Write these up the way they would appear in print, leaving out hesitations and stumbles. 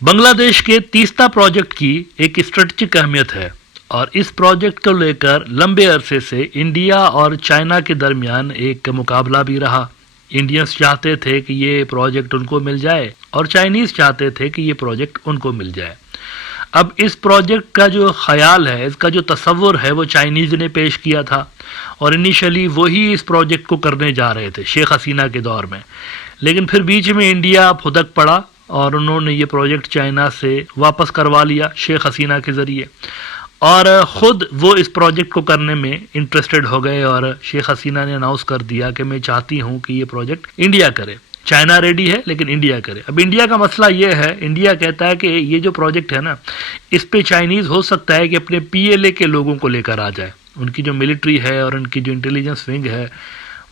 बांग्लादेश के तीस्ता प्रोजेक्ट की एक स्ट्रेटेजिक अहमियत है और इस प्रोजेक्ट को लेकर लंबे अरसे से इंडिया और चाइना के दरमियान एक मुकाबला भी रहा। इंडियंस चाहते थे कि ये प्रोजेक्ट उनको मिल जाए और चाइनीज चाहते थे कि ये प्रोजेक्ट उनको मिल जाए। अब इस प्रोजेक्ट का जो ख्याल है, इसका जो तस्वुर है, वो चाइनीज ने पेश किया था और इनिशियली वही इस प्रोजेक्ट को करने जा रहे थे शेख हसीना के दौर में। लेकिन फिर बीच में इंडिया फुदक पड़ा और उन्होंने ये प्रोजेक्ट चाइना से वापस करवा लिया शेख हसीना के ज़रिए, और ख़ुद वो इस प्रोजेक्ट को करने में इंटरेस्टेड हो गए और शेख हसीना ने अनाउंस कर दिया कि मैं चाहती हूँ कि ये प्रोजेक्ट इंडिया करे। चाइना रेडी है लेकिन इंडिया करे। अब इंडिया का मसला ये है, इंडिया कहता है कि ये जो प्रोजेक्ट है ना, इस पे चाइनीज़ हो सकता है कि अपने PLA के लोगों को लेकर आ जाए। उनकी जो मिलिट्री है और उनकी जो इंटेलिजेंस विंग है,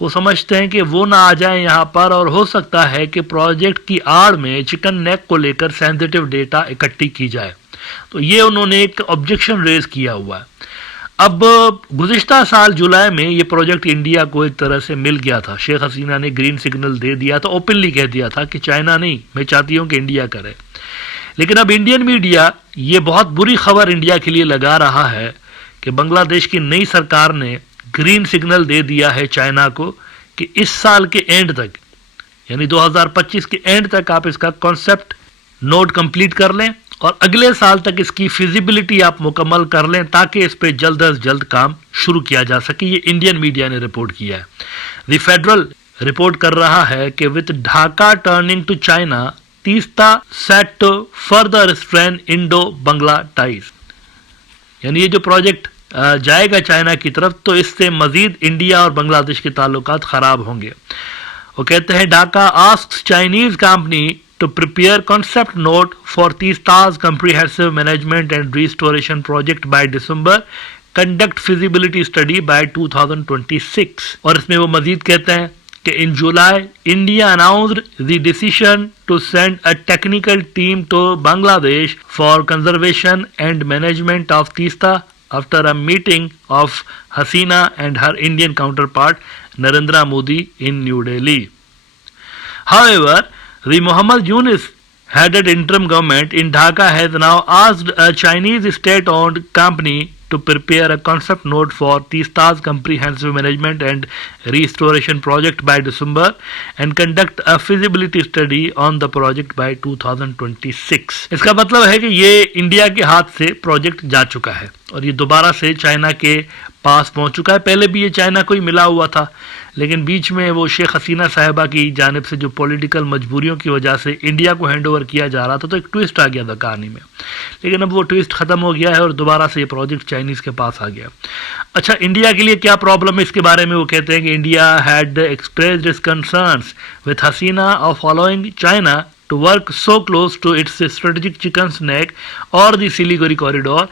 वो समझते हैं कि वो ना आ जाए यहाँ पर, और हो सकता है कि प्रोजेक्ट की आड़ में चिकन नेक को लेकर सेंसिटिव डेटा इकट्ठी की जाए। तो ये उन्होंने एक ऑब्जेक्शन रेज किया हुआ है। अब गुज़िश्ता साल जुलाई में ये प्रोजेक्ट इंडिया को एक तरह से मिल गया था। शेख हसीना ने ग्रीन सिग्नल दे दिया था, ओपनली कह दिया था कि चाइना नहीं, मैं चाहती हूँ कि इंडिया करे। लेकिन अब इंडियन मीडिया ये बहुत बुरी खबर इंडिया के लिए लगा रहा है कि बांग्लादेश की नई सरकार ने ग्रीन सिग्नल दे दिया है चाइना को कि इस साल के एंड तक, यानी 2025 के एंड तक आप इसका कॉन्सेप्ट नोट कंप्लीट कर लें और अगले साल तक इसकी फिजिबिलिटी आप मुकम्मल कर लें ताकि इस पे जल्द अज जल्द काम शुरू किया जा सके। ये इंडियन मीडिया ने रिपोर्ट किया है। द फेडरल रिपोर्ट कर रहा है कि with Dhaka turning to China, Teesta set to further strain Indo Bangla ties, यानी ये जो प्रोजेक्ट जाएगा चाइना की तरफ तो इससे मजीद इंडिया और बांग्लादेश के ताल्लुकात खराब होंगे। वो कहते हैं Dhaka asks Chinese company to prepare concept note for Teesta's comprehensive management and restoration project by December, conduct feasibility study by 2026। और इसमें वो मजीद कहते हैं कि in July India announced the decision to send a technical team to Bangladesh for conservation and management of Teesta after a meeting of Hasina and her Indian counterpart Narendra Modi in New Delhi. However, the Muhammad Yunus headed interim government in Dhaka has now asked a Chinese state-owned company to prepare a concept note for Teesta's comprehensive management and restoration project by December and conduct a feasibility study on the project by 2026। इसका मतलब है कि ये India के हाथ से project जा चुका है और ये दोबारा से चाइना के पास पहुंच चुका है। पहले भी ये चाइना को ही मिला हुआ था, लेकिन बीच में वो शेख हसीना साहिबा की जानिब से जो पॉलिटिकल मजबूरियों की वजह से इंडिया को हैंड ओवर किया जा रहा था, तो एक ट्विस्ट आ गया था कहानी में। लेकिन अब वो ट्विस्ट खत्म हो गया है और दोबारा से ये प्रोजेक्ट चाइनीज के पास आ गया। अच्छा, इंडिया के लिए क्या प्रॉब्लम है इसके बारे में वो कहते हैं कि India had expressed it's concerns with Hasina of following China to work so close to its strategic Chicken Neck or the Siliguri corridor,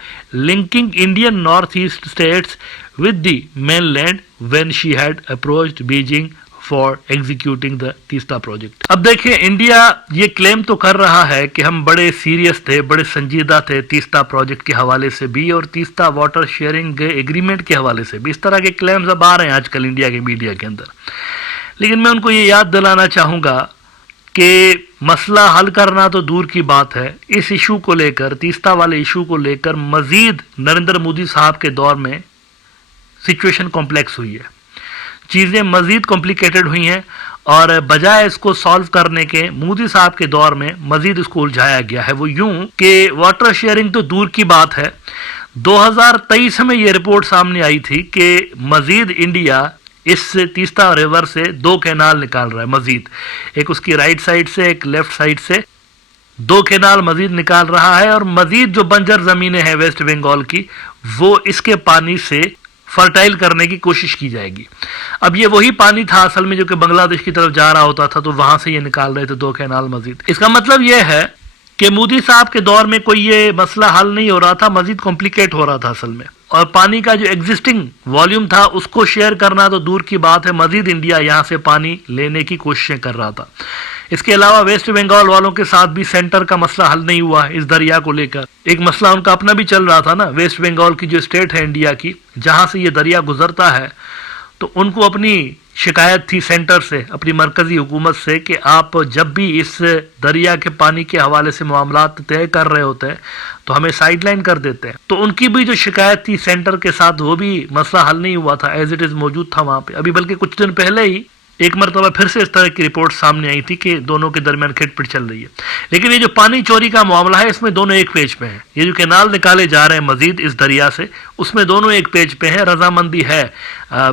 linking Indian northeast states with the mainland when she had approached Beijing for executing the Teesta project. अब देखिए, India ये claim तो कर रहा है कि हम बड़े सीरियस थे, बड़े संजीदा थे तीस्ता प्रोजेक्ट के हवाले से भी और तीस्ता वाटर शेयरिंग एग्रीमेंट के हवाले से भी। इस तरह के क्लेम्स अब आ रहे हैं आजकल इंडिया के मीडिया के अंदर। लेकिन मैं उनको ये याद दिलाना चाहूँगा कि मसला हल करना तो दूर की बात है, इस इशू को लेकर, तीस्ता वाले इशू को लेकर मजीद नरेंद्र मोदी साहब के दौर में सिचुएशन कॉम्प्लेक्स हुई है, चीज़ें मजीद कॉम्प्लिकेटेड हुई हैं और बजाय इसको सॉल्व करने के मोदी साहब के दौर में मजीद इसको उलझाया गया है। वो यूं कि वाटर शेयरिंग तो दूर की बात है, 2023 में ये रिपोर्ट सामने आई थी कि मजीद इंडिया इस तीस्ता रिवर से 2 कैनाल निकाल रहा है मजीद, एक उसकी राइट साइड से, एक लेफ्ट साइड से 2 कैनाल मजीद निकाल रहा है और मजीद जो बंजर ज़मीनें हैं वेस्ट बंगाल की, वो इसके पानी से फर्टाइल करने की कोशिश की जाएगी। अब ये वही पानी था असल में जो कि बांग्लादेश की तरफ जा रहा होता था, तो वहां से ये निकाल रहे थे 2 कैनाल मजीद। इसका मतलब ये है कि मोदी साहब के दौर में कोई ये मसला हल नहीं हो रहा था, मजीद कॉम्प्लिकेट हो रहा था असल में, और पानी का जो एग्जिस्टिंग वॉल्यूम था उसको शेयर करना तो दूर की बात है, मजीद इंडिया यहाँ से पानी लेने की कोशिशें कर रहा था। इसके अलावा वेस्ट बंगाल वालों के साथ भी सेंटर का मसला हल नहीं हुआ इस दरिया को लेकर। एक मसला उनका अपना भी चल रहा था ना, वेस्ट बंगाल की जो स्टेट है इंडिया की, जहाँ से ये दरिया गुजरता है, तो उनको अपनी شکایت تھی سینٹر سے، اپنی مرکزی حکومت سے، کہ آپ جب بھی اس دریا کے پانی کے حوالے سے معاملات طے کر رہے ہوتے ہیں تو ہمیں سائیڈ لائن کر دیتے ہیں. تو ان کی بھی جو شکایت تھی سینٹر کے ساتھ، وہ بھی مسئلہ حل نہیں ہوا تھا، ایز اٹ از موجود تھا وہاں پہ. ابھی بلکہ کچھ دن پہلے ہی ایک مرتبہ پھر سے اس طرح کی رپورٹ سامنے آئی تھی کہ دونوں کے درمیان کھٹ پٹ چل رہی ہے. لیکن یہ جو پانی چوری کا معاملہ ہے، اس میں دونوں ایک پیج پہ ہیں. یہ جو کینال نکالے جا رہے ہیں مزید اس دریا سے، اس میں دونوں ایک پیج پہ ہیں. رضامندی ہے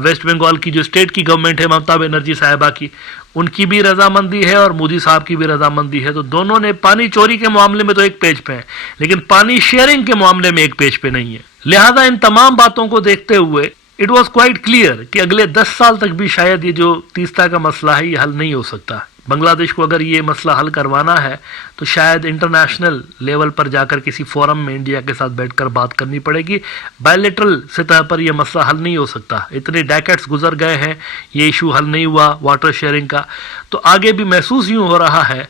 ویسٹ بنگال کی جو اسٹیٹ کی گورنمنٹ ہے، ممتا بنرجی صاحبہ کی، ان کی بھی رضامندی ہے اور مودی صاحب کی بھی رضامندی ہے. تو دونوں نے پانی چوری کے معاملے میں تو ایک پیج پہ ہیں، لیکن پانی شیئرنگ کے معاملے میں ایک پیج پہ نہیں ہے. لہذا ان تمام باتوں کو دیکھتے ہوئے اٹ واز کوائٹ کلیئر کہ اگلے 10 سال تک بھی شاید یہ جو تیستا کا مسئلہ ہے یہ حل نہیں ہو سکتا. بنگلہ دیش کو اگر یہ مسئلہ حل کروانا ہے تو شاید انٹرنیشنل لیول پر جا کر کسی فورم میں انڈیا کے ساتھ بیٹھ کر بات کرنی پڑے گی. بائیلیٹرل سطح پر یہ مسئلہ حل نہیں ہو سکتا. اتنے ڈیکیڈز گزر گئے ہیں، یہ ایشو حل نہیں ہوا واٹر شیئرنگ کا. تو آگے بھی محسوس یوں ہو رہا ہے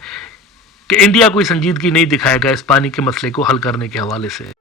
کہ انڈیا کوئی سنجیدگی نہیں دکھائے گا اس پانی کے مسئلے کو حل کرنے کے حوالے سے.